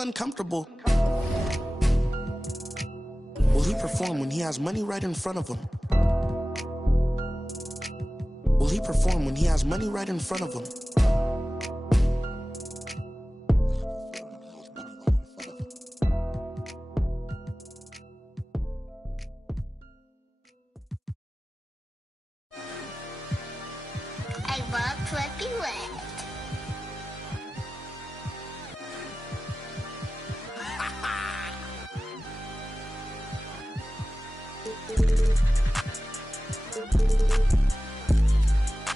feel uncomfortable. Will he perform when he has money right in front of him? Will he perform when he has money right in front of him? I love to be wet.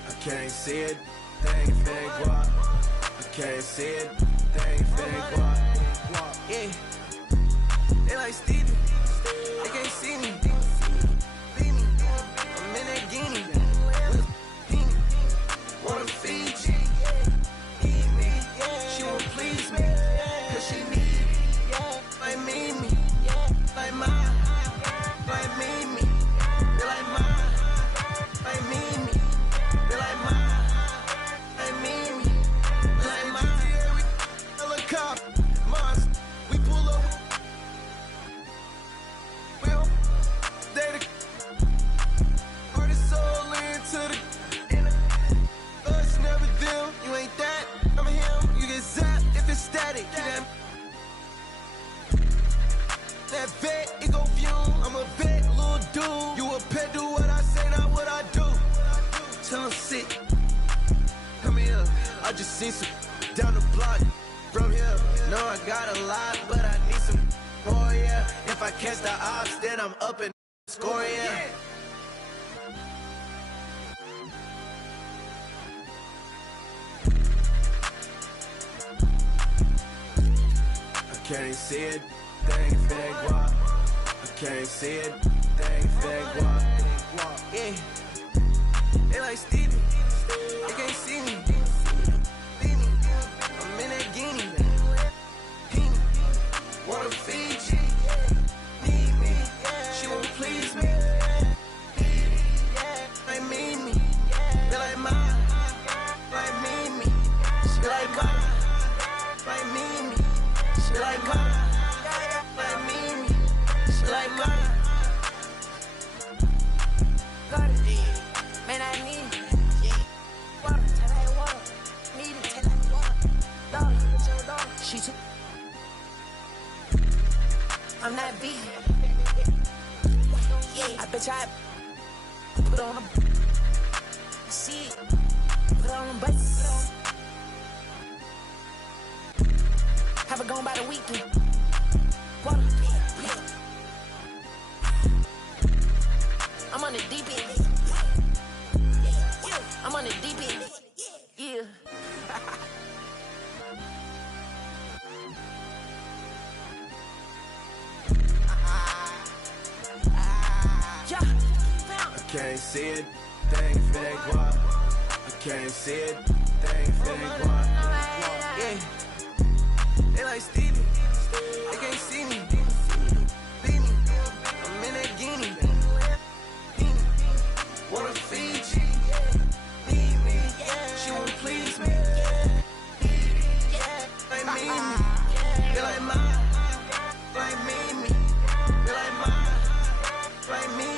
I can't see it, they ain't finna guap. I can't see it, they ain't finna guap. Yeah, they like Stevie, they can't see me. I'm in that guinea, wanna feed you, eat me. She won't please me, cause she need me. Like me, like mine, like me. They like mine, like me. They like mine, like me. They like mine. Helicopter, monster, we pull up. Will, they the artist soul into the inner. Us never them, you ain't that. I'm him, you get zapped if it's static. That vet, it go fume. I'm a vet, little dude. You a pet, do what I say, not what I do. Tell him sit. Come here, I just seen some down the block. From here, no, I got a lot, but I need some more, yeah. If I catch the ops, then I'm up and score, yeah. I can't see it, they ain't finna guap. I can't see it, they ain't finna guap. Yeah, they like Stevie, they can't see me. I'm in that guinea, wanna feed you, need me. She won't please me, like me. They like mine, like me. She like mine, like me. She like mine, like me. She like mine. Got it. Man, I need water, tell her water. Need it, tell her water. Dollar, tell her dollar. She took. I'm not vegan. Yeah, I bet y'all put on a see it. Put on them buses. Have it gone by the weekend. Water. I'm on the deep end. I'm on the deep end. Yeah. I can't see it, they ain't finna guap. I can't see it, they ain't finna guap. Yeah, they like Stevie, they can't see me. I'm in that guinea, wanna feed you, need me. She won't please me, like me. They like mine, like me. They like mine, like me.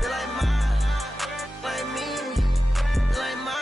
They like mine, like me. They like mine.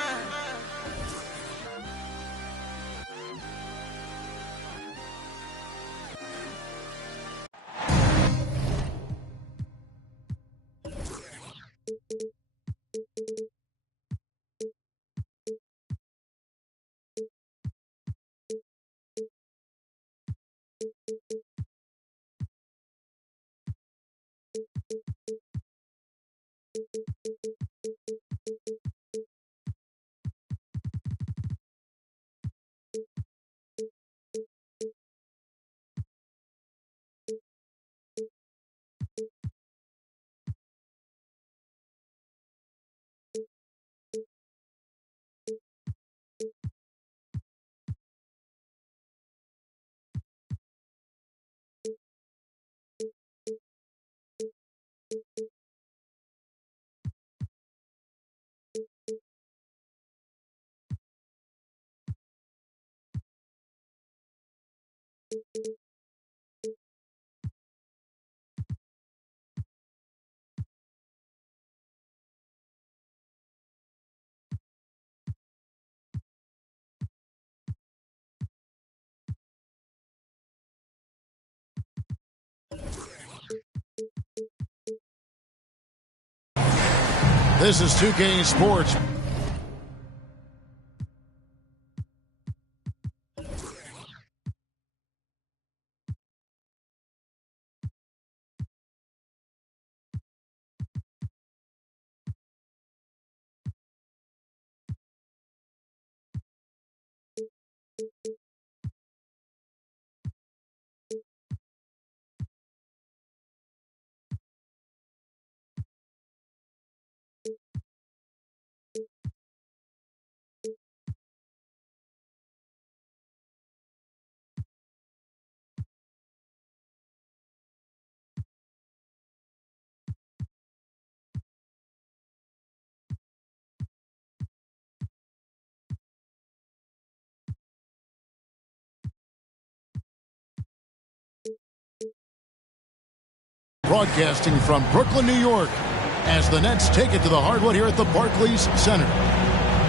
This is 2K Sports. Broadcasting from Brooklyn, New York, as the Nets take it to the hardwood here at the Barclays Center.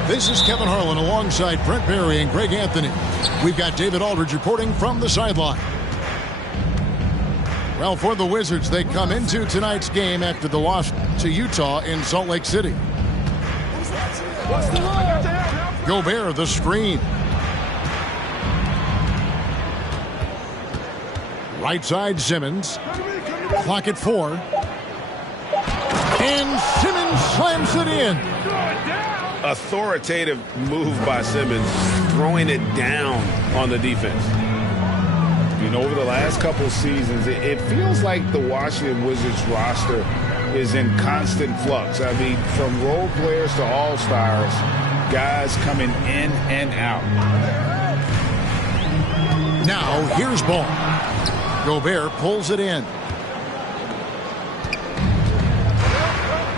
This is Kevin Harlan alongside Brent Barry and Greg Anthony. We've got David Aldridge reporting from the sideline. Well, for the Wizards, they come into tonight's game after the loss to Utah in Salt Lake City. Gobert, the screen. Right side, Simmons. Clock at 4. And Simmons slams it in. Authoritative move by Simmons, throwing it down on the defense. You know, over the last couple seasons, it feels like the Washington Wizards roster is in constant flux. I mean, from role players to all-stars, guys coming in and out. Now, here's ball. Gobert pulls it in.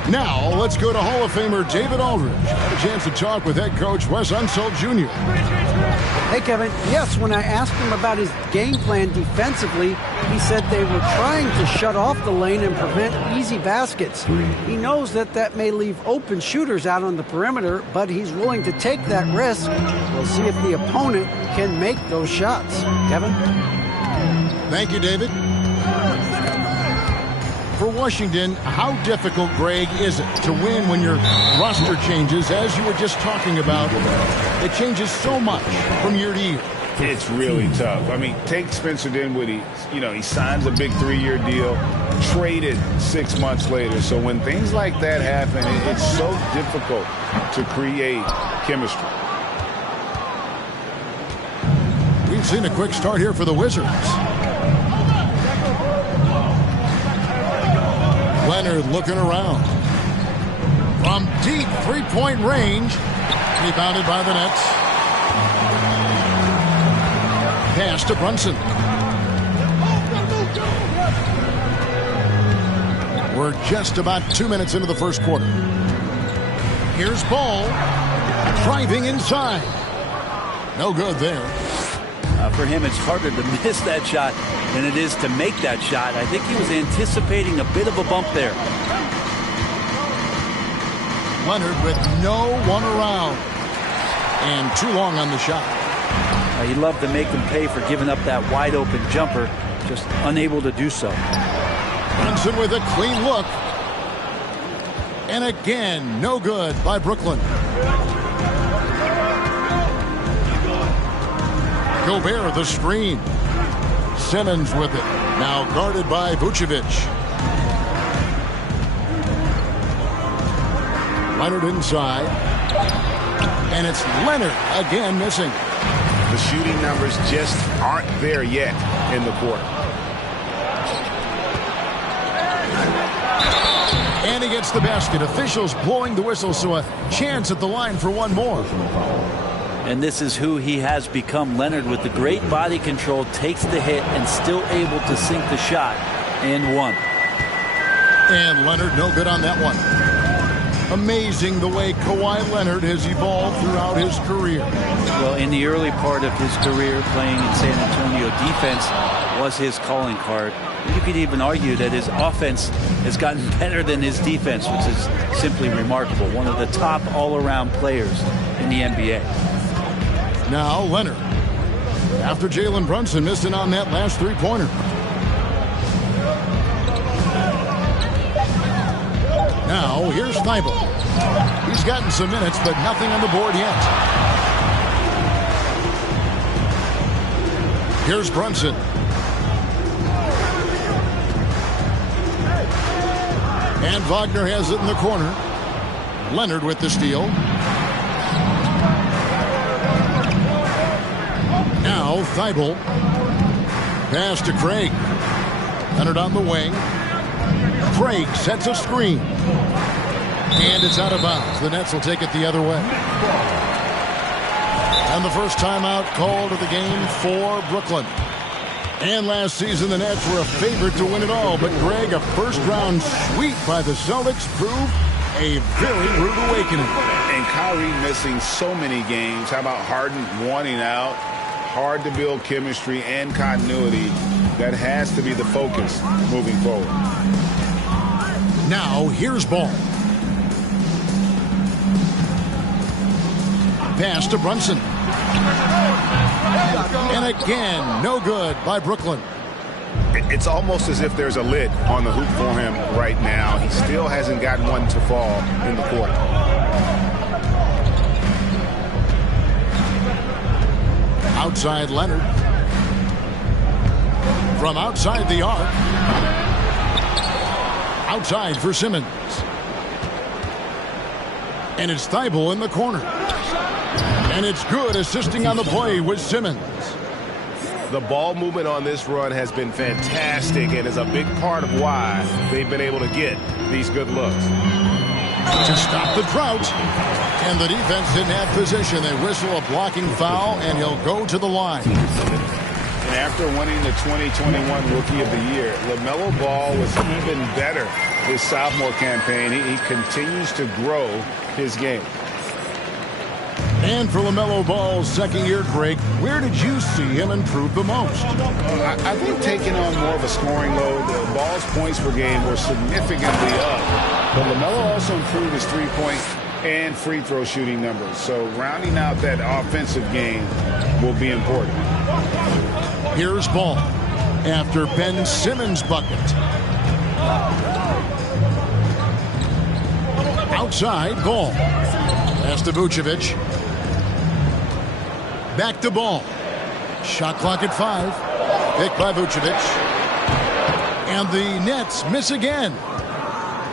Now, let's go to Hall of Famer David Aldridge. Had a chance to talk with head coach Wes Unseld Jr. Hey, Kevin. Yes, when I asked him about his game plan defensively, he said they were trying to shut off the lane and prevent easy baskets. He knows that may leave open shooters out on the perimeter, but he's willing to take that risk. We'll see if the opponent can make those shots. Kevin? Thank you, David. For Washington, how difficult, Greg, is it to win when your roster changes, as you were just talking about? It changes so much from year to year. It's really tough. I mean, take Spencer Dinwiddie. You know, he signs a big 3-year deal, traded 6 months later. So when things like that happen, it's so difficult to create chemistry. We've seen a quick start here for the Wizards. Leonard looking around. From deep three-point range. Rebounded by the Nets. Pass to Brunson. We're just about 2 minutes into the first quarter. Here's Ball. Driving inside. No good there. For him, it's harder to miss that shot than it is to make that shot. I think he was anticipating a bit of a bump there. Leonard with no one around. And too long on the shot. He'd love to make him pay for giving up that wide open jumper. Just unable to do so. Brunson with a clean look. And again, no good by Brooklyn. Gobert, the screen. Simmons with it. Now guarded by Vucevic. Leonard inside. And it's Leonard again missing. The shooting numbers just aren't there yet in the quarter. And he gets the basket. Officials blowing the whistle, so a chance at the line for one more. And this is who he has become. Leonard, with the great body control, takes the hit and still able to sink the shot and one. And Leonard no good on that one. Amazing the way Kawhi Leonard has evolved throughout his career. Well, in the early part of his career, playing in San Antonio, defense was his calling card. You could even argue that his offense has gotten better than his defense, which is simply remarkable. One of the top all-around players in the NBA. Now Leonard, after Jalen Brunson missed it on that last three-pointer. Now here's Thibault. He's gotten some minutes, but nothing on the board yet. Here's Brunson. And Wagner has it in the corner. Leonard with the steal. Now Thibault. Pass to Craig. Leonard on the wing. Craig sets a screen. And it's out of bounds. The Nets will take it the other way. And the first timeout called of the game for Brooklyn. And last season, the Nets were a favorite to win it all. But, Greg, a first-round sweep by the Celtics proved a very rude awakening. And Kyrie missing so many games. How about Harden wanting out? Hard to build chemistry and continuity. That has to be the focus moving forward. Now, here's Ball. Pass to Brunson. And again, no good by Brooklyn. It's almost as if there's a lid on the hoop for him right now. He still hasn't gotten one to fall in the court. Outside Leonard. From outside the arc. Outside for Simmons. And it's Thibault in the corner. And it's good, assisting on the play with Simmons. The ball movement on this run has been fantastic and is a big part of why they've been able to get these good looks. To stop the drought. And the defense didn't have position. They whistle a blocking foul, and he'll go to the line. And after winning the 2021 Rookie of the Year, LaMelo Ball was even better his sophomore campaign. He continues to grow his game. And for LaMelo Ball's second year, Greg, where did you see him improve the most? I think taking on more of a scoring load. The Ball's points per game were significantly up. But LaMelo also improved his three-point and free throw shooting numbers. So rounding out that offensive game will be important. Here's Ball after Ben Simmons' bucket. Outside, Ball. Pass to Vucevic. Back to Ball. Shot clock at 5. Picked by Vucevic. And the Nets miss again.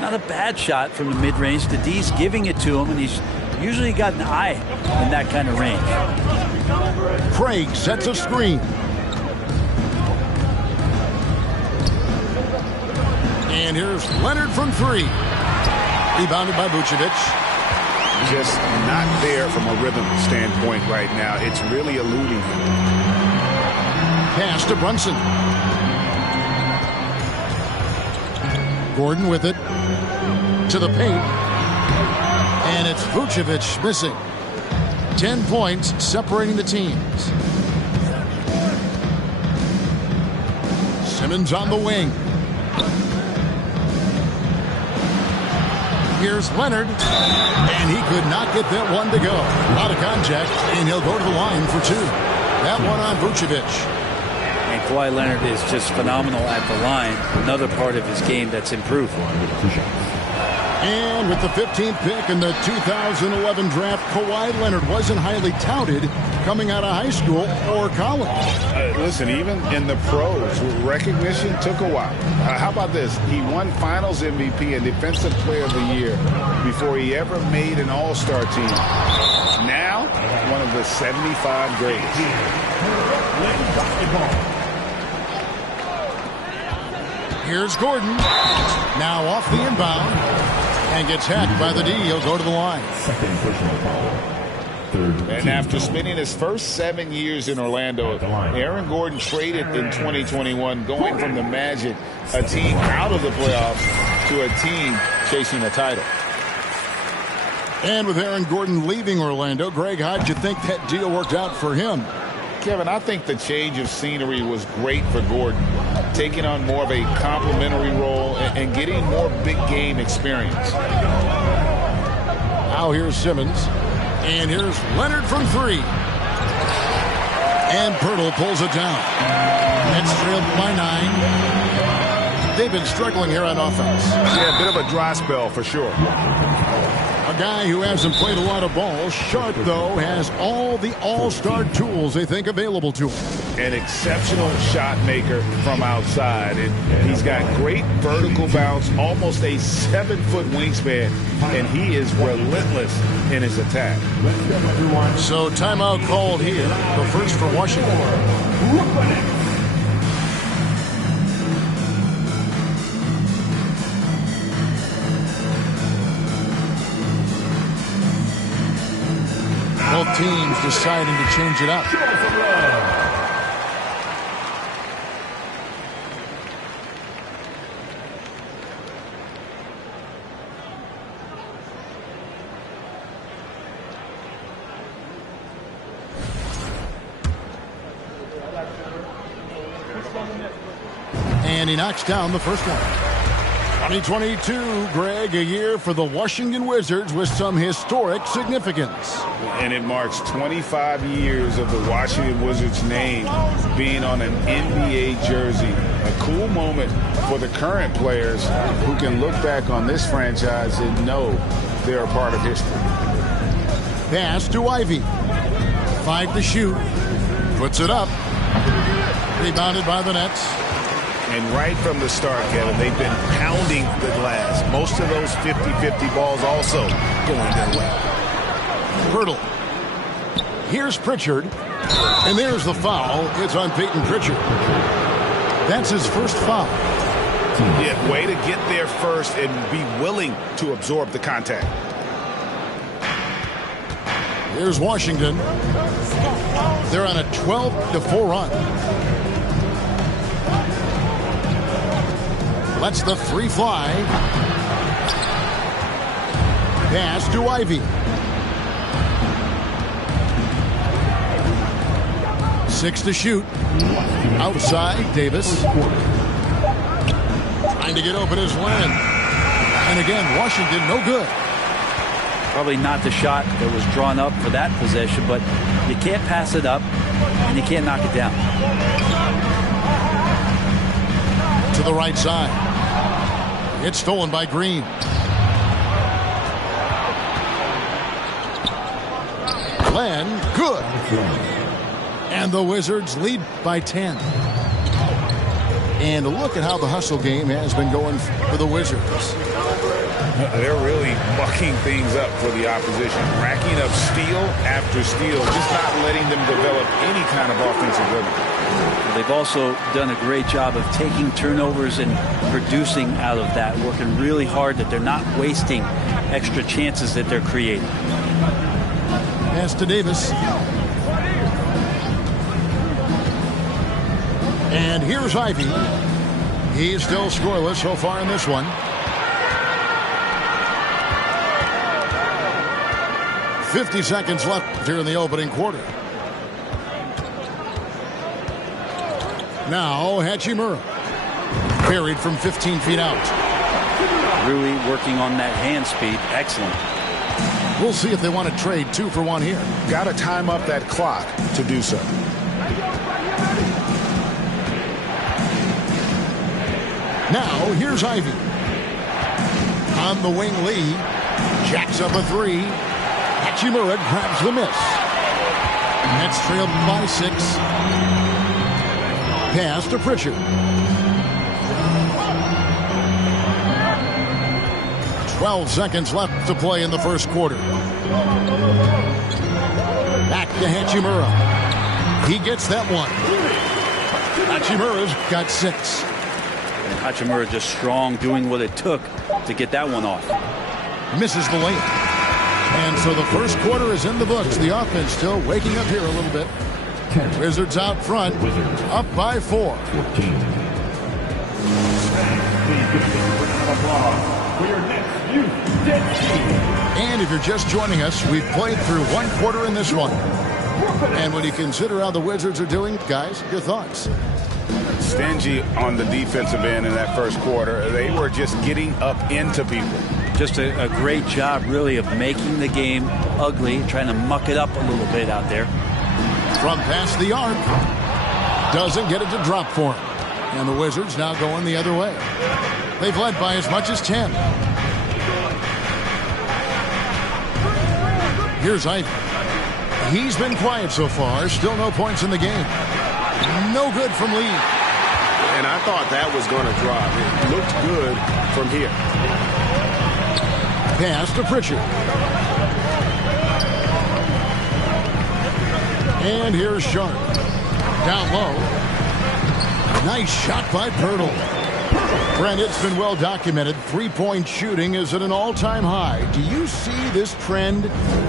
Not a bad shot from the mid-range. The D's giving it to him, and he's usually got an eye in that kind of range. Craig sets a screen. And here's Leonard from 3. Rebounded by Vucevic. Just not there from a rhythm standpoint right now. It's really eluding him. Pass to Brunson. Gordon with it. To the paint. And it's Vucevic missing. 10 points separating the teams. Simmons on the wing. Here's Leonard, and he could not get that one to go. A lot of contact, and he'll go to the line for 2. That one on Vucevic. And Kawhi Leonard is just phenomenal at the line. Another part of his game that's improved. And with the 15th pick in the 2011 draft, Kawhi Leonard wasn't highly touted coming out of high school or college. Listen, even in the pros, recognition took a while. How about this? He won Finals MVP and Defensive Player of the Year before he ever made an All-Star team. Now, one of the 75 greats. Here's Gordon. Now off the inbound. And gets hacked by the D. He'll go to the line. And after spending his first 7 years in Orlando, Aaron Gordon traded in 2021, going from the Magic, a team out of the playoffs, to a team chasing a title. And with Aaron Gordon leaving Orlando, Greg, how'd you think that deal worked out for him? Kevin, I think the change of scenery was great for Gordon, taking on more of a complimentary role and getting more big game experience. Now here's Simmons, and here's Leonard from 3. And Pirtle pulls it down. Nets trailed by 9. They've been struggling here on offense. Yeah, a bit of a dry spell for sure. A guy who hasn't played a lot of ball. Sharp, though, has all the all-star tools they think available to him. An exceptional shot maker from outside. And he's got great vertical bounce, almost a 7-foot wingspan, and he is relentless in his attack. So timeout called here, the first for Washington. Both teams deciding to change it up. And he knocks down the first one. 2022, Greg, a year for the Washington Wizards with some historic significance. And it marks 25 years of the Washington Wizards name being on an NBA jersey. A cool moment for the current players who can look back on this franchise and know they're a part of history. Pass to Ivy. 5 to shoot. Puts it up. Rebounded by the Nets. And right from the start, Kevin, they've been pounding the glass. Most of those 50-50 balls also going their way. Pirtle. Here's Pritchard. And there's the foul. It's on Peyton Pritchard. That's his first foul. Yeah, way to get there first and be willing to absorb the contact. Here's Washington. They're on a 12-4 run. Lets the 3 fly. Pass to Ivy. 6 to shoot. Outside, Davis. Trying to get open is Len. And again, Washington, no good. Probably not the shot that was drawn up for that possession, but you can't pass it up, and you can't knock it down. To the right side. It's stolen by Green. Len, good. And the Wizards lead by 10. And look at how the hustle game has been going for the Wizards. They're really mucking things up for the opposition, racking up steal after steal, just not letting them develop any kind of offensive rhythm. They've also done a great job of taking turnovers and producing out of that, working really hard that they're not wasting extra chances that they're creating. Pass to Davis. And here's Ivy. He's still scoreless so far in this one. 50 seconds left here in the opening quarter. Now Hachimura. Buried from 15 feet out. Really working on that hand speed. Excellent. We'll see if they want to trade 2 for 1 here. Got to time up that clock to do so. Now here's Ivy. On the wing, Lee. Jacks up a 3. Hachimura grabs the miss. Nets trailed by 6. Pass to Pritchard. 12 seconds left to play in the first quarter. Back to Hachimura. He gets that one. Hachimura's got 6. And Hachimura just strong, doing what it took to get that one off. Misses the layup. And so the first quarter is in the books. The offense still waking up here a little bit. Wizards out front, up by 4. And if you're just joining us, we've played through one quarter in this one. And when you consider how the Wizards are doing, guys, your thoughts? Stingy on the defensive end in that first quarter. They were just getting up into people. Just a great job, really, of making the game ugly, trying to muck it up a little bit out there. From past the arc. Doesn't get it to drop for him. And the Wizards now going the other way. They've led by as much as 10. Here's Ivy. He's been quiet so far. Still no points in the game. No good from Lee. And I thought that was going to drop. It looked good from here. Pass to Pritchard. And here's Sharp. Down low. Nice shot by Pirtle. Brent, it's been well documented. Three-point shooting is at an all-time high. Do you see this trend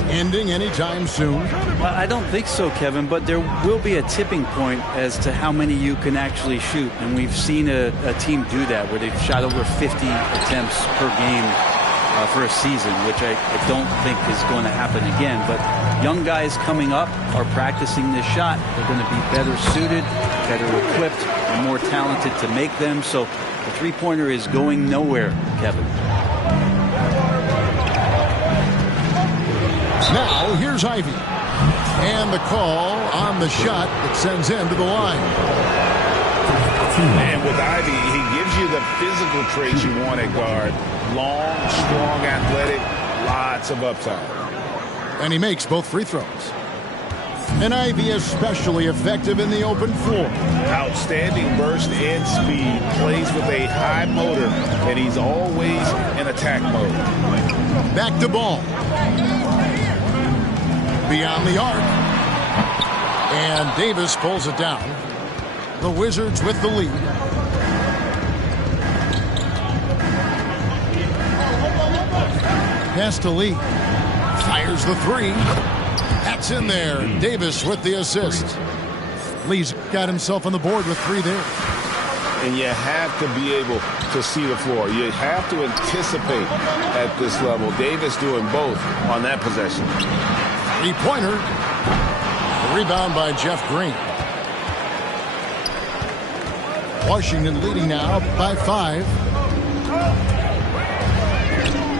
ending anytime soon? I don't think so, Kevin, but there will be a tipping point as to how many you can actually shoot. And we've seen a team do that where they've shot over 50 attempts per game for a season, which I don't think is going to happen again. But young guys coming up are practicing this shot. They're going to be better suited, better equipped, and more talented to make them. So the three-pointer is going nowhere, Kevin. Now, here's Ivy. And the call on the shot that sends him to the line. And with Ivy, he gives you the physical traits you want at guard. Long, strong, athletic, lots of upside. And he makes both free throws. And Ivy especially effective in the open floor. Outstanding burst and speed. Plays with a high motor, and he's always in attack mode. Back to ball. Beyond the arc. And Davis pulls it down. The Wizards with the lead. Pass to Lee. Fires the three. That's in there. Davis with the assist. Lee's got himself on the board with three there. And you have to be able to see the floor. You have to anticipate at this level. Davis doing both on that possession. Three-pointer. Rebound by Jeff Green. Washington leading now by 5.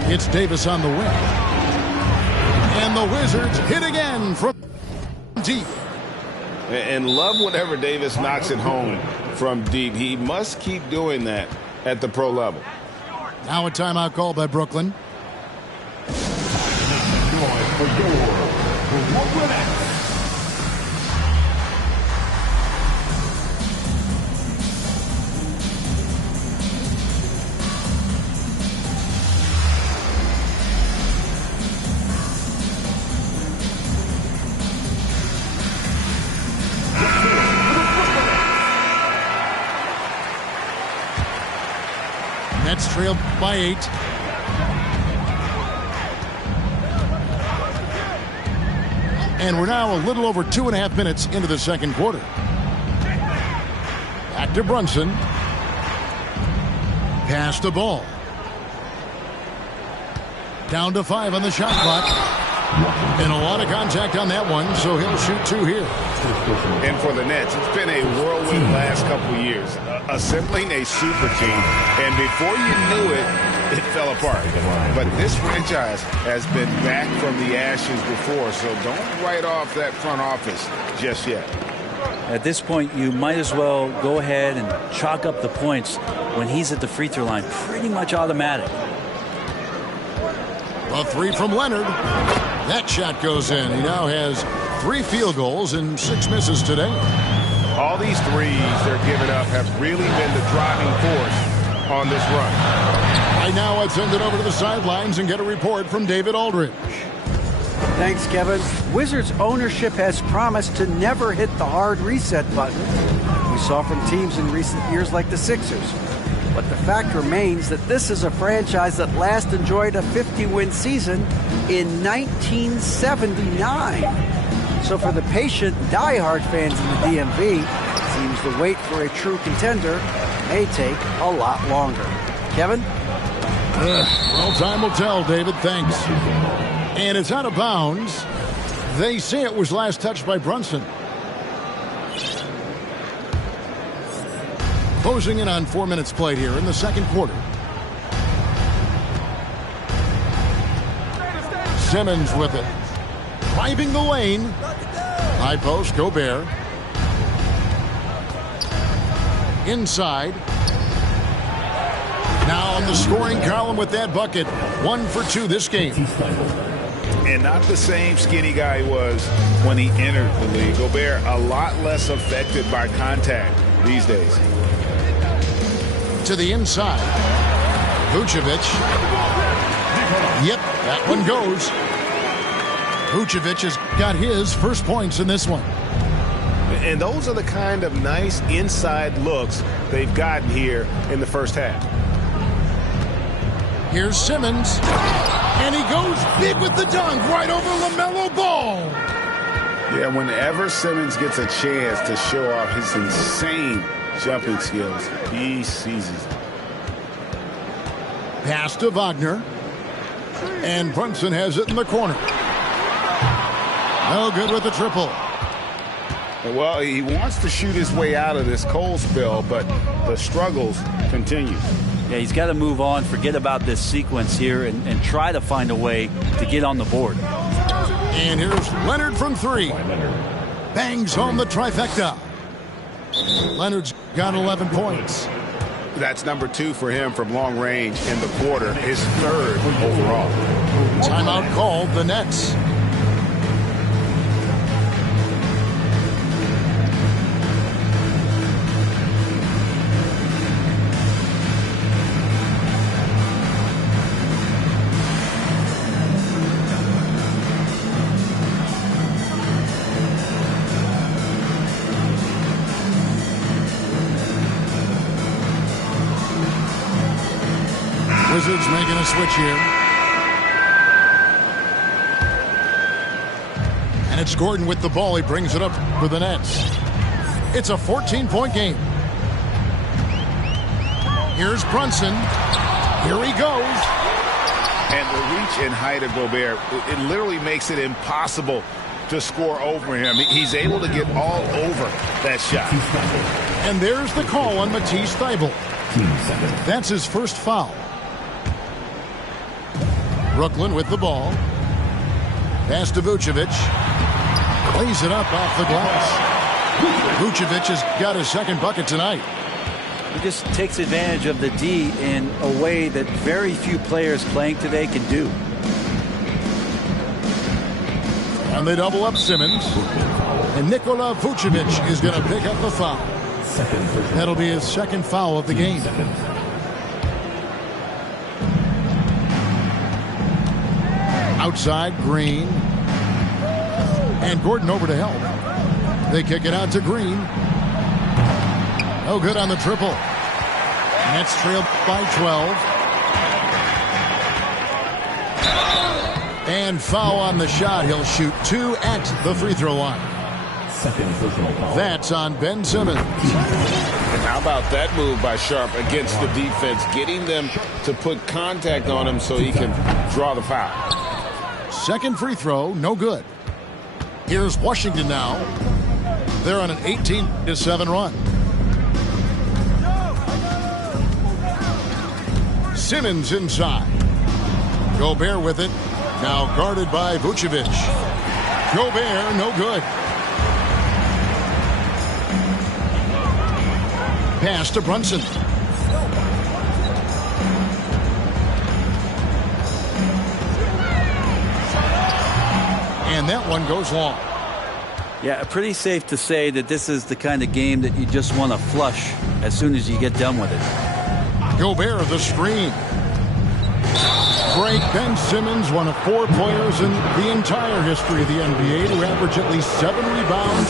It's Davis on the wing. And the Wizards hit again from deep. And love whenever Davis knocks it home from deep. He must keep doing that at the pro level. Now a timeout call by Brooklyn. Nets trailed by 8. And we're now a little over 2.5 minutes into the second quarter. Back to Brunson. Pass the ball. Down to 5 on the shot clock. And a lot of contact on that one, so he'll shoot 2 here. And for the Nets, it's been a whirlwind last couple of years. Assembling a super team, and before you knew it, it fell apart. But this franchise has been back from the ashes before, so don't write off that front office just yet. At this point, you might as well go ahead and chalk up the points when he's at the free throw line. Pretty much automatic. A 3 from Leonard. That shot goes in. He now has 3 field goals and 6 misses today. All these threes they're giving up have really been the driving force on this run. Right now, let's send it over to the sidelines and get a report from David Aldridge. Thanks, Kevin. Wizards ownership has promised to never hit the hard reset button we saw from teams in recent years like the Sixers. But the fact remains that this is a franchise that last enjoyed a 50-win season in 1979. So for the patient, diehard fans in the DMV, it seems the wait for a true contender may take a lot longer. Kevin? Well, time will tell, David. Thanks. And it's out of bounds. They say it was last touched by Brunson. Closing in on 4 minutes played here in the second quarter. Simmons with it. Driving the lane. High post, Gobert. Inside. Now on the scoring column with that bucket. 1 for 2 this game. And not the same skinny guy he was when he entered the league. Gobert a lot less affected by contact these days. To the inside. Vucevic. Yep, that one goes. Vucevic has got his first points in this one. And those are the kind of nice inside looks they've gotten here in the first half. Here's Simmons. And he goes big with the dunk right over LaMelo Ball. Yeah, whenever Simmons gets a chance to show off his insane jumping skills, he seizes it. Pass to Wagner. And Brunson has it in the corner. No good with the triple. Well, he wants to shoot his way out of this cold spell, but the struggles continue. Yeah, he's got to move on, forget about this sequence here, and try to find a way to get on the board. And here's Leonard from 3. Bangs home the trifecta. Leonard's got 11 points. That's number 2 for him from long range in the quarter, his 3rd overall. Timeout called, the Nets. Wizards making a switch here. And it's Gordon with the ball. He brings it up for the Nets. It's a 14-point game. Here's Brunson. Here he goes. And the reach and height of Gobert, it literally makes it impossible to score over him. He's able to get all over that shot. And there's the call on Matisse Thybulle. That's his first foul. Brooklyn with the ball. Pass to Vucevic. Plays it up off the glass. Vucevic has got his second bucket tonight. He just takes advantage of the D in a way that very few players playing today can do. And they double up Simmons. And Nikola Vucevic is going to pick up the foul. That'll be his second foul of the game. Outside, Green. And Gordon over to help. They kick it out to Green. No good on the triple. Nets trailed by 12. And foul on the shot. He'll shoot 2 at the free throw line. That's on Ben Simmons. And how about that move by Sharp against the defense, getting them to put contact on him so he can draw the foul. Second free throw, no good. Here's Washington now. They're on an 18-7 run. Simmons inside. Gobert with it. Now guarded by Vucevic. Gobert, no good. Pass to Brunson. And that one goes long. Yeah, pretty safe to say that this is the kind of game that you just want to flush as soon as you get done with it. Gobert, the screen. Break. Ben Simmons, one of 4 players in the entire history of the NBA to average at least 7 rebounds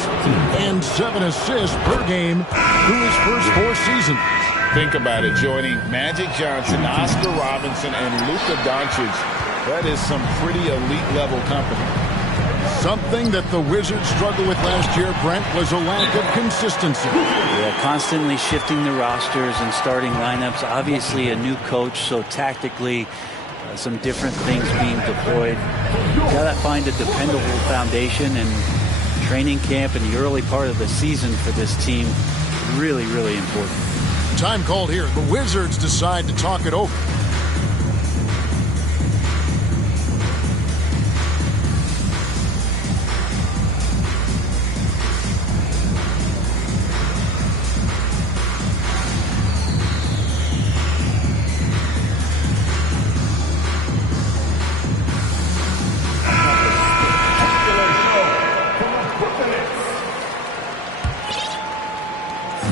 and 7 assists per game through his first 4 seasons. Think about it, joining Magic Johnson, Oscar Robinson, and Luka Doncic. That is some pretty elite level company. Something that the Wizards struggled with last year, Brent, was a lack of consistency. Yeah, constantly shifting the rosters and starting lineups. Obviously a new coach, so tactically some different things being deployed. You gotta find a dependable foundation, and training camp in the early part of the season for this team, really, really important. Time called here. The Wizards decide to talk it over.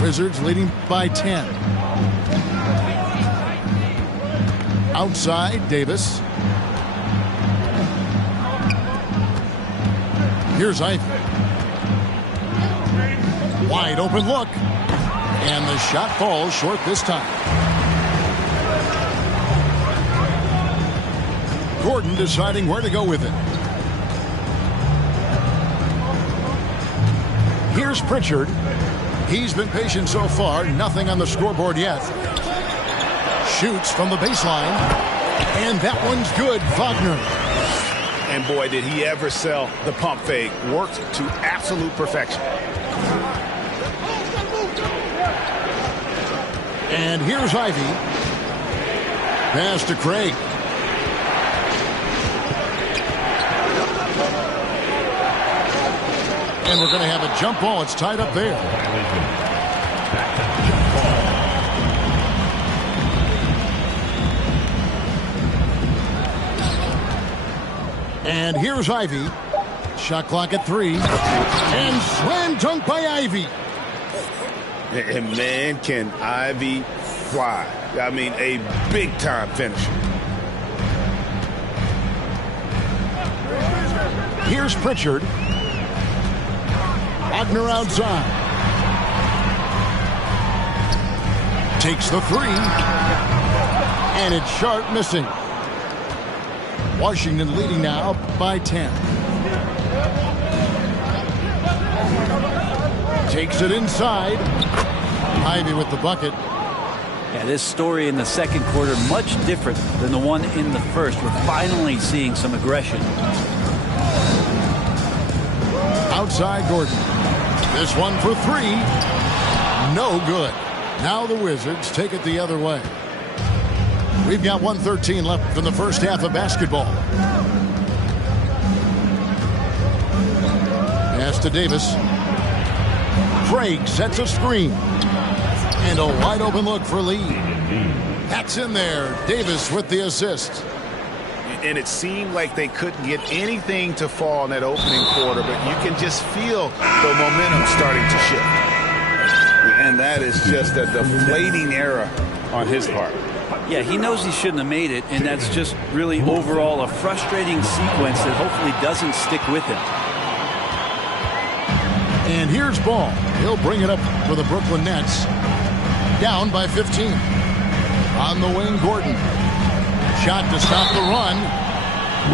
Wizards leading by 10. Outside, Davis. Here's Ivy. Wide open look. And the shot falls short this time. Gordon deciding where to go with it. Here's Pritchard. He's been patient so far. Nothing on the scoreboard yet. Shoots from the baseline. And that one's good. Wagner. And boy, did he ever sell the pump fake. Worked to absolute perfection. And here's Ivy. Pass to Craig. And we're going to have a jump ball. It's tied up there. And here's Ivy. Shot clock at 3. And slam dunk by Ivy. And man, can Ivy fly. I mean, a big-time finisher. Here's Pritchard. Wagner outside. Takes the 3. And it's sharp missing. Washington leading now by 10. Takes it inside. Ivy with the bucket. Yeah, this story in the second quarter much different than the one in the first. We're finally seeing some aggression. Outside Gordon. This one for 3. No good. Now the Wizards take it the other way. We've got 1:13 left in the first half of basketball. Pass to Davis. Craig sets a screen. And a wide open look for Lee. That's in there. Davis with the assist. And it seemed like they couldn't get anything to fall in that opening quarter, but you can just feel the momentum starting to shift. And that is just a deflating error on his part. Yeah, he knows he shouldn't have made it, and that's just really overall a frustrating sequence that hopefully doesn't stick with him. And here's Ball. He'll bring it up for the Brooklyn Nets. Down by 15. On the wing, Gordon. Shot to stop the run.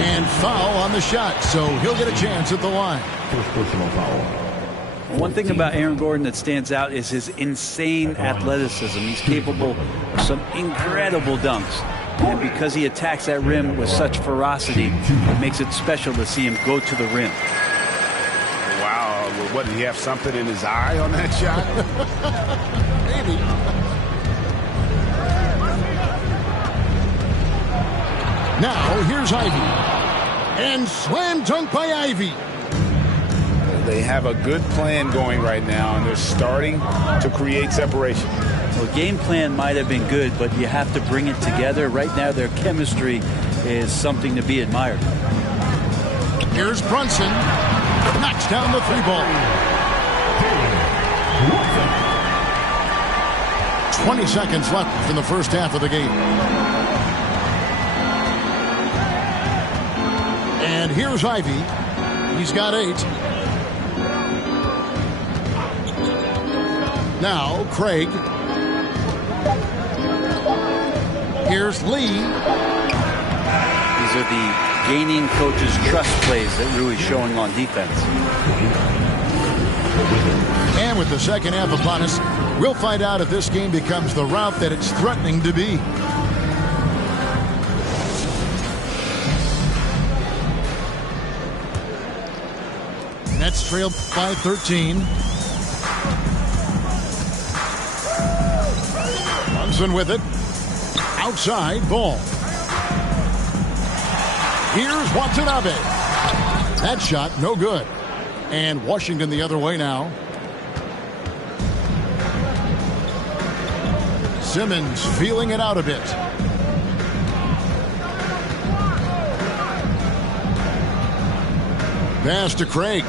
And foul on the shot, so he'll get a chance at the line. First personal foul. One thing about Aaron Gordon that stands out is his insane athleticism. He's capable of some incredible dunks. And because he attacks that rim with such ferocity, it makes it special to see him go to the rim. Wow, what, did he have something in his eye on that shot? Maybe. Now, here's Ivy. And slam dunk by Ivy. They have a good plan going right now, and they're starting to create separation. Well, game plan might have been good, but you have to bring it together. Right now, their chemistry is something to be admired. Here's Brunson. Knocks down the 3-ball. 20 seconds left in the first half of the game. And here's Ivy. He's got 8. Now, Craig. Here's Lee. These are the gaining coaches' trust plays that Rui's showing on defense. And with the second half upon us, we'll find out if this game becomes the rout that it's threatening to be. Nets trailed by 13. Brunson with it. Outside ball. Here's Watanabe. That shot no good. And Washington the other way now. Simmons feeling it out a bit. Pass to Craig.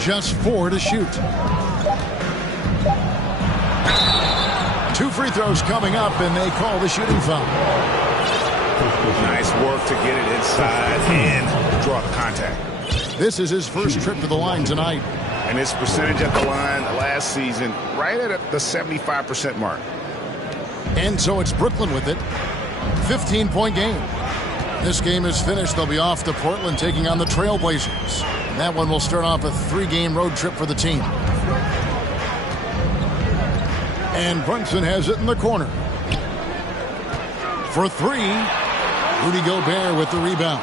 Just 4 to shoot. 2 free throws coming up, and they call the shooting foul. Nice work to get it inside and draw the contact. This is his first trip to the line tonight. And his percentage at the line last season, right at the 75% mark. And so it's Brooklyn with it. 15-point game. This game is finished. They'll be off to Portland taking on the Trailblazers. And that one will start off a 3-game road trip for the team. And Brunson has it in the corner. For 3, Rudy Gobert with the rebound.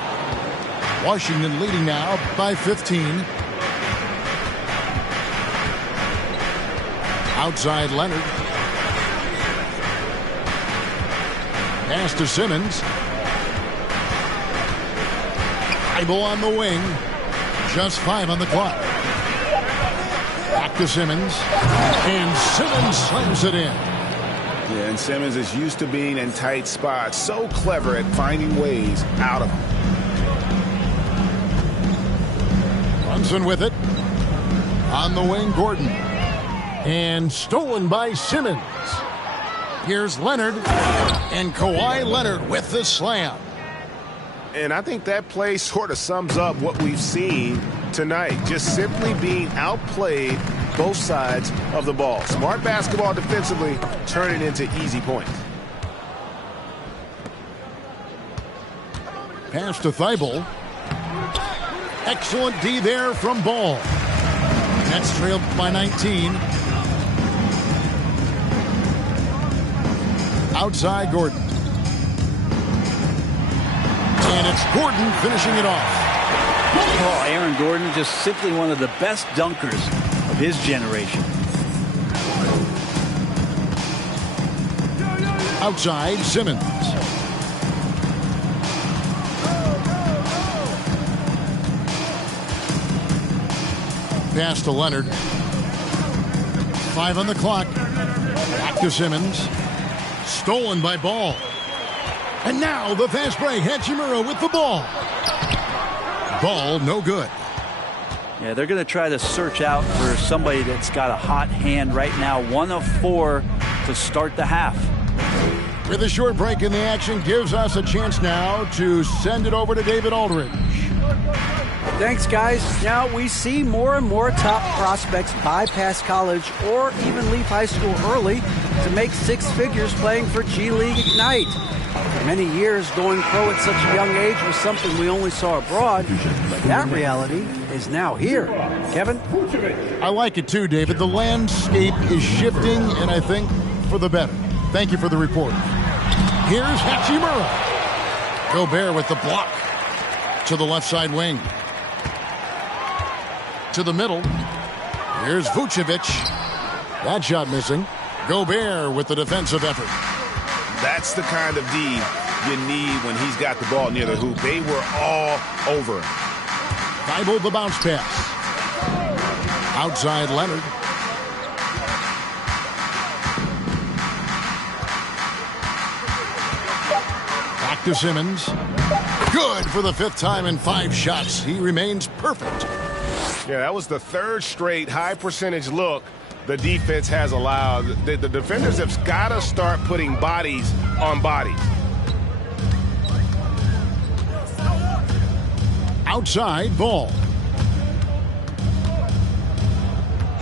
Washington leading now by 15. Outside Leonard. Pass to Simmons. Bible on the wing. Just 5 on the clock. Back to Simmons. And Simmons slams it in. Yeah, and Simmons is used to being in tight spots. So clever at finding ways out of them. Brunson with it. On the wing, Gordon. And stolen by Simmons. Here's Leonard. And Kawhi Leonard with the slam. And I think that play sort of sums up what we've seen tonight. Just simply being outplayed both sides of the ball. Smart basketball defensively, turning into easy points. Pass to Thibault. Excellent D there from Ball. Nets trailed by 19. Outside Gordon. And it's Gordon finishing it off. Oh, Aaron Gordon, just simply one of the best dunkers of his generation. Outside Simmons. Pass to Leonard. 5 on the clock. Back to Simmons. Stolen by Ball. And now the fast break. Hachimura with the ball. Ball no good. Yeah, they're going to try to search out for somebody that's got a hot hand right now. 1 of 4 to start the half. With a short break in the action, gives us a chance now to send it over to David Aldridge. Thanks, guys. Now we see more and more top prospects bypass college or even leave high school early to make 6 figures playing for G League Ignite. For many years, going pro at such a young age was something we only saw abroad, but that reality is now here. Kevin? I like it too, David. The landscape is shifting, and I think for the better. Thank you for the report. Here's Hachimura. Gobert with the block to the left side wing. To the middle. Here's Vucevic. That shot missing. Gobert with the defensive effort. That's the kind of D you need when he's got the ball near the hoop. They were all over him. Thibault the bounce pass. Outside Leonard. Back to Simmons. Good for the 5th time in 5 shots. He remains perfect. Yeah, that was the 3rd straight high percentage look the defense has allowed. The defenders have got to start putting bodies on bodies. Outside Ball.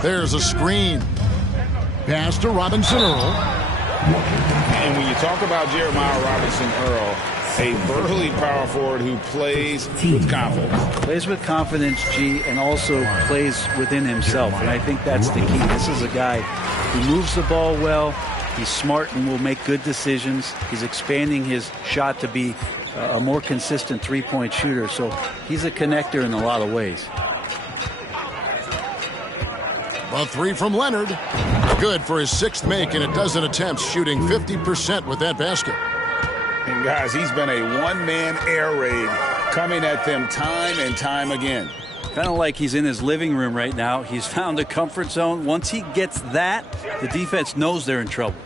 There's a screen. Pass to Robinson Earl. And when you talk about Jeremiah Robinson Earl, A burly power forward who plays with confidence. Plays with confidence, G, and also plays within himself. And I think that's the key. This is a guy who moves the ball well. He's smart and will make good decisions. He's expanding his shot to be a more consistent three-point shooter. So he's a connector in a lot of ways. A three from Leonard. Good for his 6th make in a dozen attempts, shooting 50% with that basket. And guys, he's been a one-man air raid coming at them time and time again. Kind of like he's in his living room right now. He's found a comfort zone. Once he gets that, the defense knows they're in trouble.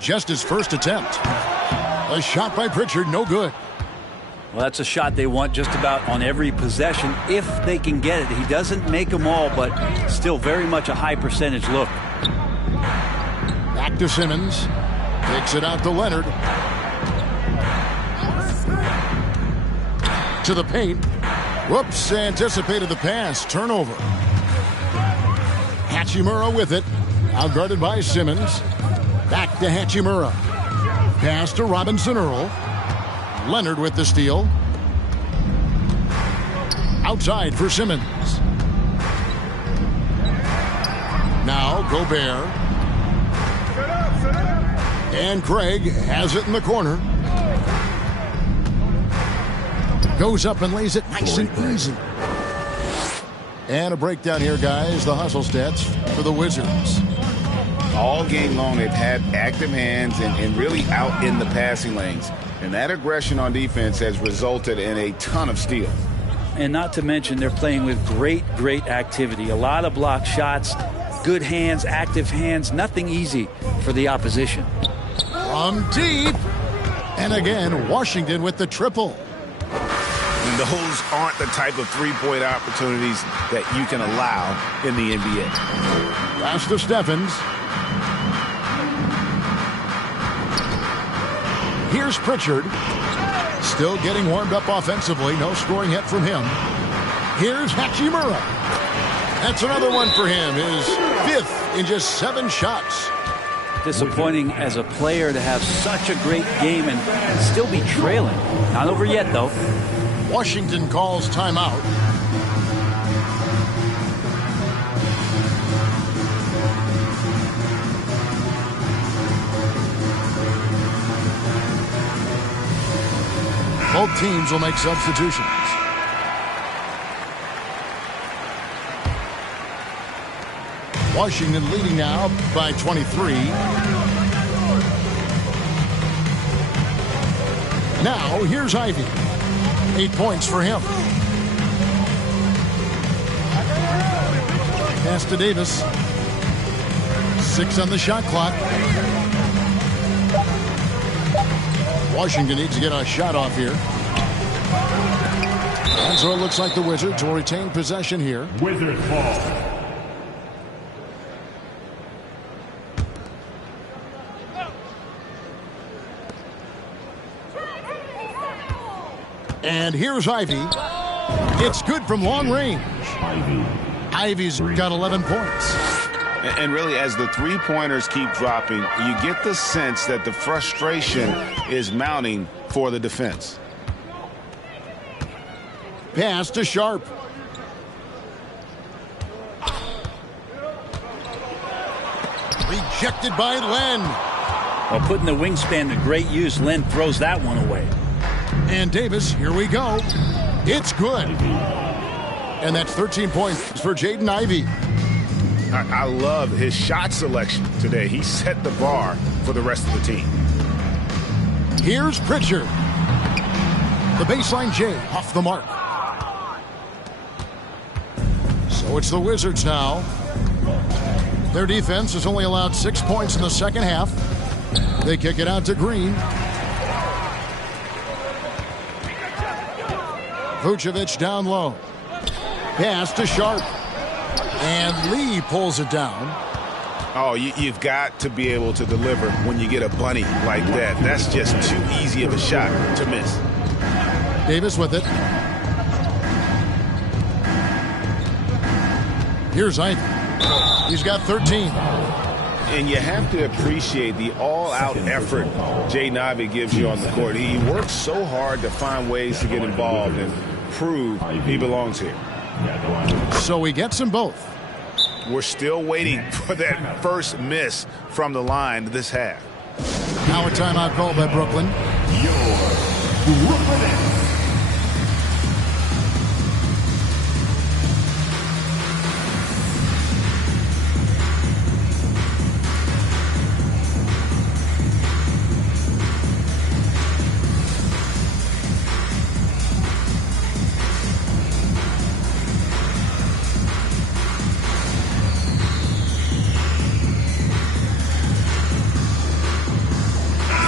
Just his first attempt. A shot by Pritchard, no good. Well, that's a shot they want just about on every possession if they can get it. He doesn't make them all, but still very much a high percentage look. Back to Simmons. Takes it out to Leonard. To the paint. Whoops, anticipated the pass. Turnover. Hachimura with it. Outguarded by Simmons. Back to Hachimura. Pass to Robinson Earl. Leonard with the steal. Outside for Simmons. Now Gobert. And Craig has it in the corner. Goes up and lays it nice and easy. And a breakdown here, guys. The hustle stats for the Wizards. All game long, they've had active hands and really out in the passing lanes. And that aggression on defense has resulted in a ton of steals. And not to mention, they're playing with great activity. A lot of block shots, good hands, active hands, nothing easy for the opposition. From deep. And again, Washington with the triple. And those aren't the type of three-point opportunities that you can allow in the NBA. Pass to Stephens. Here's Pritchard. Still getting warmed up offensively. No scoring yet from him. Here's Hachimura. That's another one for him. His 5th in just 7 shots. Disappointing as a player to have such a great game and still be trailing. Not over yet, though. Washington calls timeout. Both teams will make substitutions. Washington leading now by 23. Now, here's Ivy. 8 points for him. Pass to Davis. 6 on the shot clock. Washington needs to get a shot off here. And so it looks like the Wizards will retain possession here. Wizards ball. And here's Ivy. It's good from long range. Ivy's got 11 points. And really, as the three-pointers keep dropping, you get the sense that the frustration is mounting for the defense. Pass to Sharp. Rejected by Len. Well, putting the wingspan to great use, Len throws that one away. And Davis, here we go. It's good. And that's 13 points for Jaden Ivey. I love his shot selection today. He set the bar for the rest of the team. Here's Pritchard. The baseline J off the mark. So it's the Wizards now. Their defense has only allowed 6 points in the second half. They kick it out to Green. Vucevic down low. Pass to Sharp. And Lee pulls it down. Oh, you've got to be able to deliver when you get a bunny like that. That's just too easy of a shot to miss. Davis with it. Here's Ivey. He's got 13. And you have to appreciate the all-out effort Jaden Ivey gives you on the court. He works so hard to find ways to get involved and prove he belongs here. So he gets them both. We're still waiting for that first miss from the line this half. Now a timeout called by Brooklyn.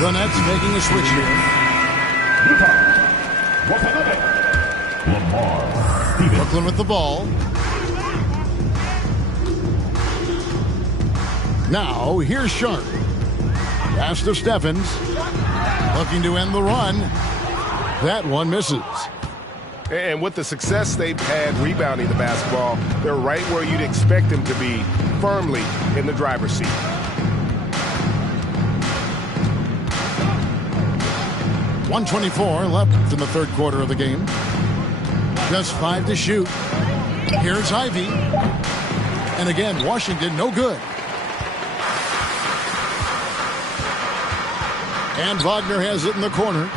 The Nets making a switch here. Brooklyn with the ball. Now, here's Sharp. Pass to Steffens. Looking to end the run. That one misses. And with the success they've had rebounding the basketball, they're right where you'd expect them to be, firmly in the driver's seat. .124 left in the third quarter of the game. Just 5 to shoot. Here's Ivey. And again, Washington no good. And Wagner has it in the corner.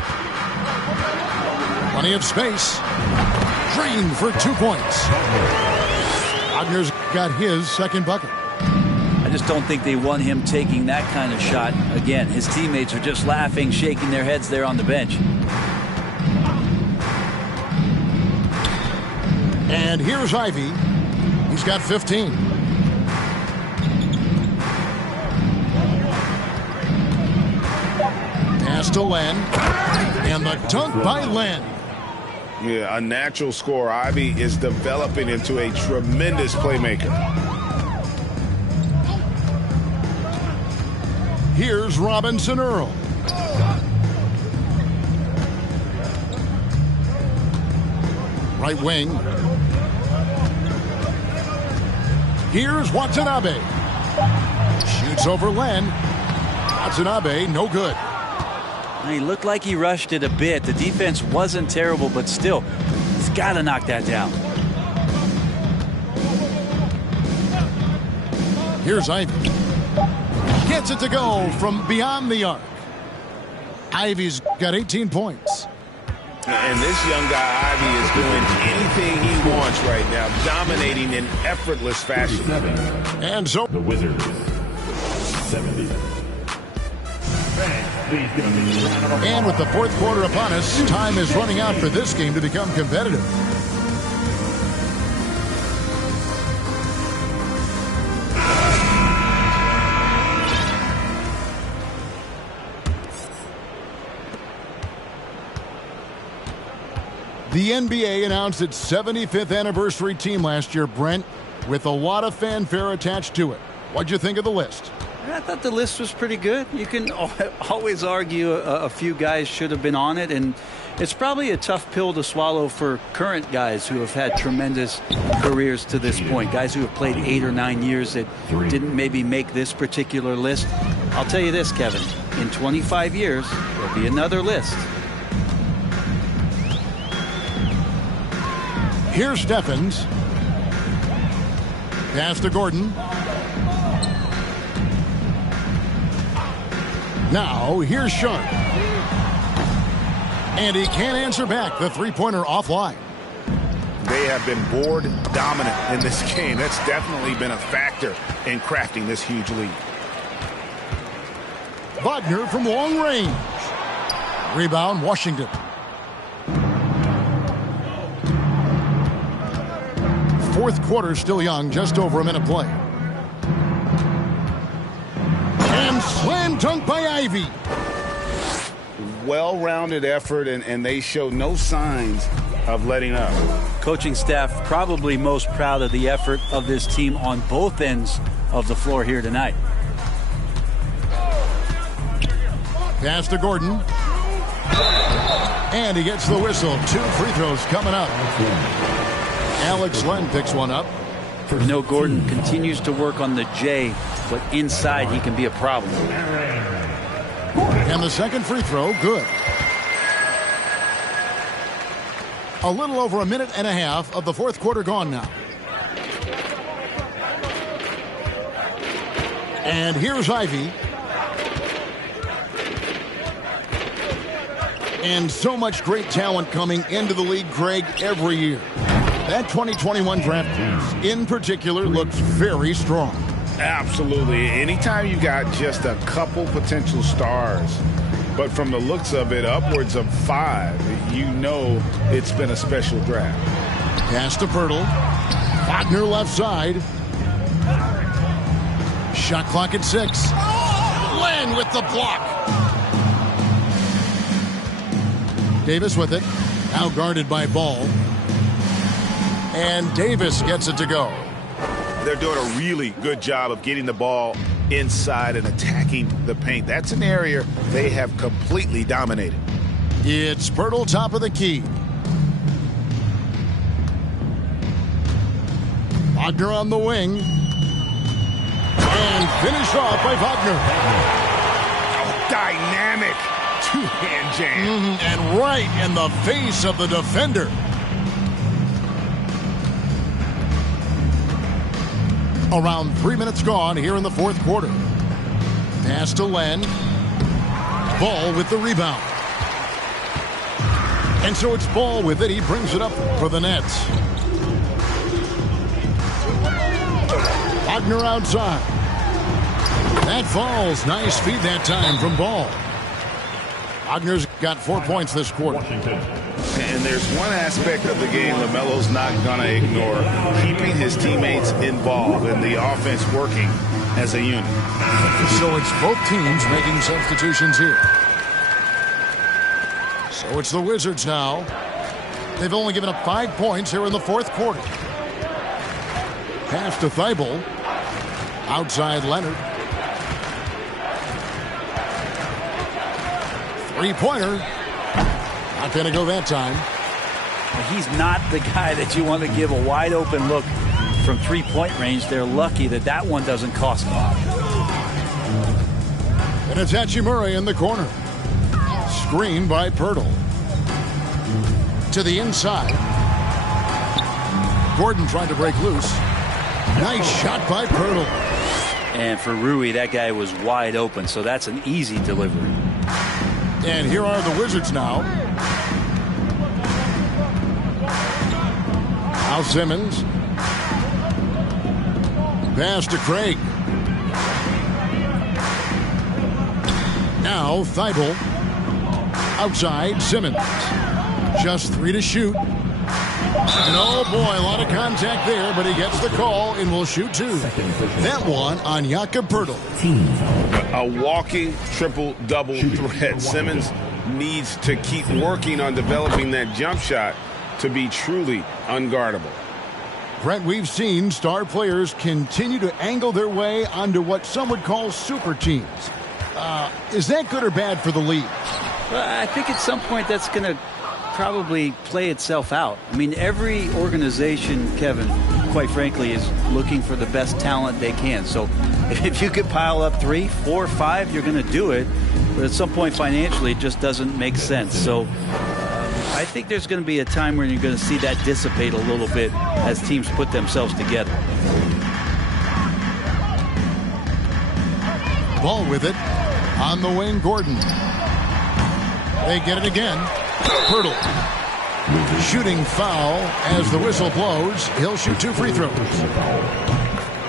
Plenty of space. Green for 2 points. Wagner's got his second bucket. I just don't think they want him taking that kind of shot again. His teammates are just laughing, shaking their heads there on the bench. And here's Ivey. He's got 15. Pass to Len. And the dunk by Len. Yeah, a natural scorer. Ivey is developing into a tremendous playmaker. Here's Robinson Earl. Right wing. Here's Watanabe. Shoots over Len. Watanabe, no good. He looked like he rushed it a bit. The defense wasn't terrible, but still, he's got to knock that down. Here's Ivey. Gets it to go from beyond the arc. Ivey's got 18 points. And this young guy, Ivey, is doing anything he wants right now, dominating in effortless fashion. And so the Wizards, 70. And with the fourth quarter upon us, time is running out for this game to become competitive. The NBA announced its 75th anniversary team last year, Brent, with a lot of fanfare attached to it. What'd you think of the list? I thought the list was pretty good. You can always argue a few guys should have been on it, and it's probably a tough pill to swallow for current guys who have had tremendous careers to this point, guys who have played 8 or 9 years that didn't maybe make this particular list. I'll tell you this, Kevin, in 25 years, there'll be another list. Here's Steffens. Pass to Gordon. Now, here's Sharp. And he can't answer back. The three-pointer offline. They have been board dominant in this game. That's definitely been a factor in crafting this huge lead. Wagner from long range. Rebound, Washington. Fourth quarter still young, just over a minute play. And slam dunk by Ivey. Well-rounded effort, and they show no signs of letting up. Coaching staff probably most proud of the effort of this team on both ends of the floor here tonight. Pass to Gordon. And he gets the whistle. 2 free throws coming up. Alex Len picks one up. You know, Gordon continues to work on the J, but inside he can be a problem. And the second free throw, good. A little over a minute and a half of the fourth quarter gone now. And here's Ivy. And so much great talent coming into the league, Craig, every year. That 2021 draft class, in particular, looks very strong. Absolutely. Anytime you got just a couple potential stars, but from the looks of it, upwards of 5, you know it's been a special draft. Pass to Pirtle. Wagner left side. Shot clock at 6. Len with the block. Davis with it. Now guarded by Ball. And Davis gets it to go. They're doing a really good job of getting the ball inside and attacking the paint. That's an area they have completely dominated. It's Pirtle, top of the key. Wagner on the wing. And finished off by Wagner. Dynamic two-hand jam. And right in the face of the defender. Around 3 minutes gone here in the fourth quarter. Pass to Len. Ball with the rebound. And so it's Ball with it. He brings it up for the Nets. Wagner outside. That falls. Nice feed that time from Ball. Wagner's got 4 points this quarter. And there's one aspect of the game LaMelo's not going to ignore, keeping his teammates involved and the offense working as a unit. So it's both teams making substitutions here. So it's the Wizards now. They've only given up 5 points here in the fourth quarter. Pass to Thibault. Outside Leonard. Three-pointer. Not going to go that time. He's not the guy that you want to give a wide open look from three-point range. They're lucky that that one doesn't cost them. And it's Hachimura in the corner. Screen by Pirtle. To the inside. Gordon tried to break loose. Nice shot by Pirtle. And for Rui, that guy was wide open, so that's an easy delivery. And here are the Wizards now. Now Simmons. Pass to Craig. Now Thibault. Outside Simmons. Just 3 to shoot. And oh boy, a lot of contact there, but he gets the call and will shoot 2. That one on Jakob Pirtle. A walking triple-double threat. Simmons needs to keep working on developing that jump shot to be truly unguardable. Brent, we've seen star players continue to angle their way onto what some would call super teams. Is that good or bad for the league? Well, I think at some point that's going to probably play itself out. I mean, every organization, Kevin, quite frankly, is looking for the best talent they can. So if you could pile up 3, 4, 5, you're going to do it. But at some point financially, it just doesn't make sense. So I think there's going to be a time when you're going to see that dissipate a little bit as teams put themselves together. Ball with it. On the wing, Gordon. They get it again. Pirtle. Shooting foul as the whistle blows. He'll shoot 2 free throws.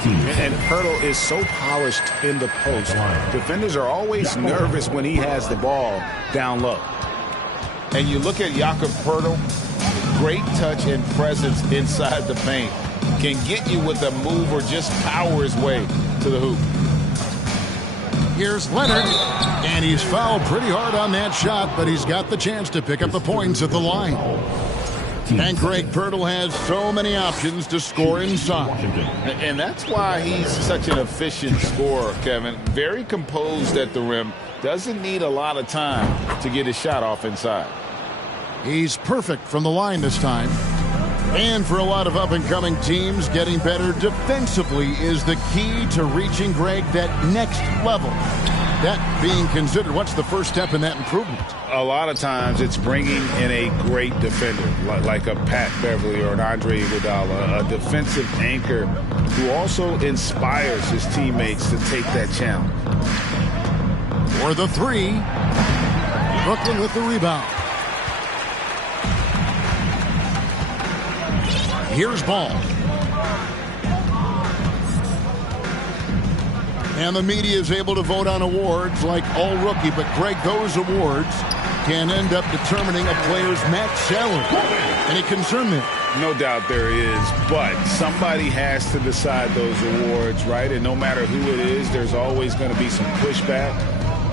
And Pirtle is so polished in the post. Defenders are always nervous when he has the ball down low. And you look at Jakob Pirtle, great touch and presence inside the paint. Can get you with a move or just power his way to the hoop. Here's Leonard, and he's fouled pretty hard on that shot, but he's got the chance to pick up the points at the line. And Greg Pirtle has so many options to score inside. And that's why he's such an efficient scorer, Kevin. Very composed at the rim. Doesn't need a lot of time to get his shot off inside. He's perfect from the line this time. And for a lot of up-and-coming teams, getting better defensively is the key to reaching, Greg, that next level. That being considered, what's the first step in that improvement? A lot of times it's bringing in a great defender, like a Pat Beverly or an Andre Iguodala, a defensive anchor who also inspires his teammates to take that challenge. For the three, Brooklyn with the rebound. Here's Ball. And the media is able to vote on awards like All Rookie, but Greg, those awards can end up determining a player's max salary. Any concern there? No doubt there is, but somebody has to decide those awards, right? And no matter who it is, there's always going to be some pushback.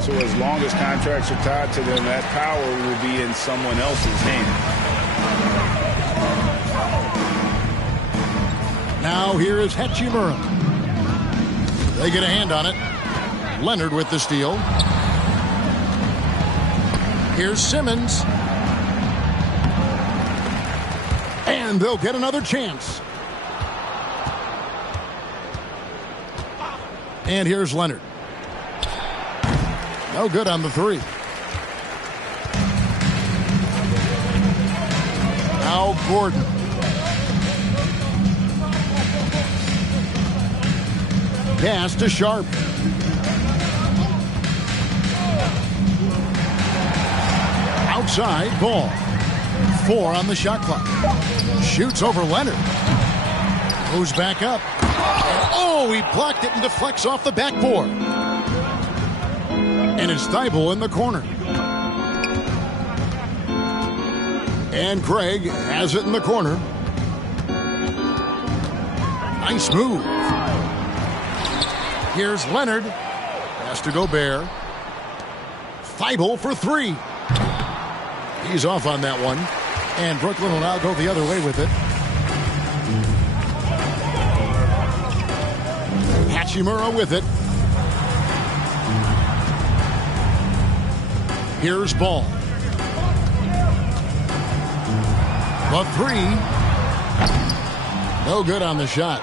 So as long as contracts are tied to them, that power will be in someone else's hand. Now here is Hachimura. They get a hand on it. Leonard with the steal. Here's Simmons. And they'll get another chance. And here's Leonard. No good on the three. Now Gordon. Pass to Sharp. Outside, Ball. 4 on the shot clock. Shoots over Leonard. Moves back up. Oh, he blocked it and deflects off the backboard. And it's Thibault in the corner. And Craig has it in the corner. Nice move. Here's Leonard. Has to go Bear. Thibault for 3. He's off on that one. And Brooklyn will now go the other way with it. Hachimura with it. Here's Ball. The 3. No good on the shot.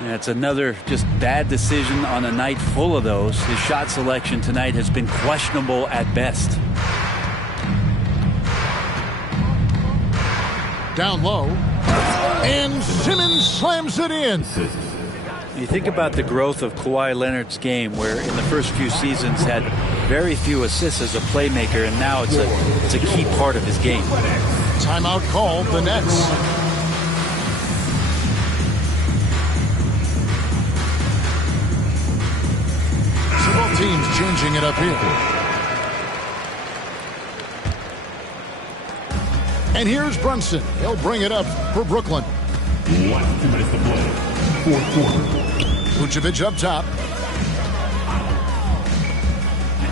That's another just bad decision on a night full of those. His shot selection tonight has been questionable at best. Down low. And Simmons slams it in. You think about the growth of Kawhi Leonard's game, where in the first few seasons had very few assists as a playmaker, and now it's a key part of his game. Timeout called, the Nets. Teams changing it up here. And here's Brunson. He'll bring it up for Brooklyn. 1 minute to play. 4th quarter. Vucevic up top.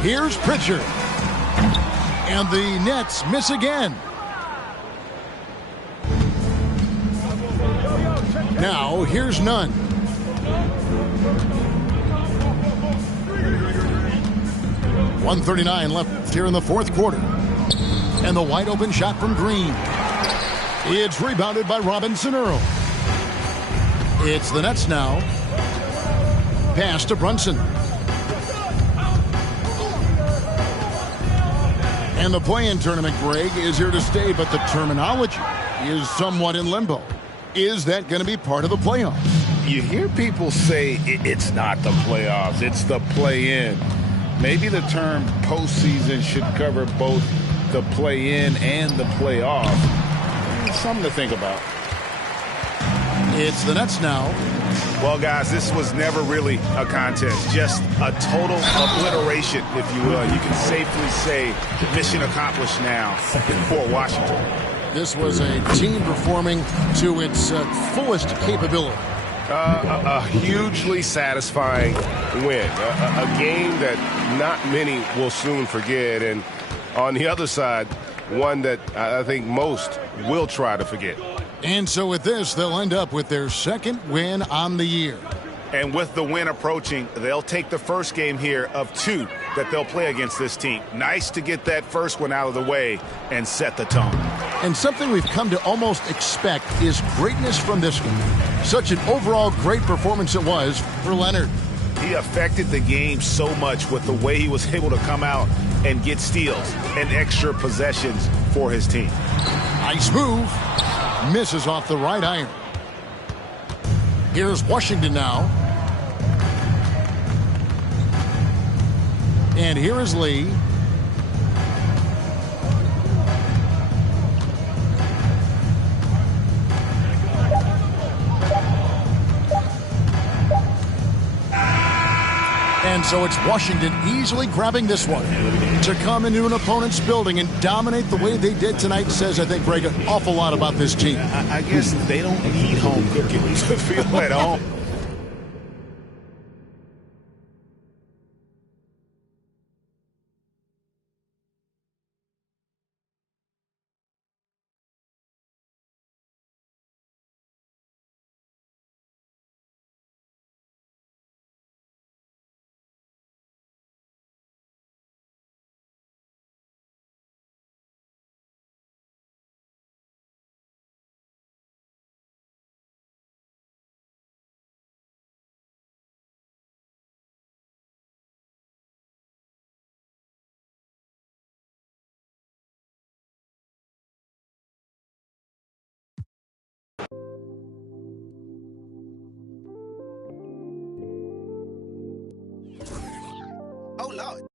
Here's Pritchard. And the Nets miss again. Now here's Nunn. .139 left here in the 4th quarter. And the wide open shot from Green. It's rebounded by Robinson Earl. It's the Nets now. Pass to Brunson. And the play-in tournament, Greg, is here to stay, but the terminology is somewhat in limbo. Is that going to be part of the playoffs? You hear people say it's not the playoffs, it's the play-in. Maybe the term postseason should cover both the play-in and the playoff. Something to think about. It's the Nets now. Well, guys, this was never really a contest. Just a total obliteration, if you will. You can safely say mission accomplished now for Washington. This was a team performing to its fullest capability. A hugely satisfying win. A game that not many will soon forget. And on the other side, one that I think most will try to forget. And so with this, they'll end up with their 2nd win on the year. And with the win approaching, they'll take the first game here of 2 that they'll play against this team. Nice to get that first one out of the way and set the tone. And something we've come to almost expect is greatness from this one. Such an overall great performance it was for Leonard. He affected the game so much with the way he was able to come out and get steals and extra possessions for his team. Nice move. Misses off the right iron. Here's Washington now. And here is Lee. And so it's Washington easily grabbing this one. To come into an opponent's building and dominate the way they did tonight says, I think, Greg, an awful lot about this team. I guess they don't need home cooking to feel at home. Oh, Lord.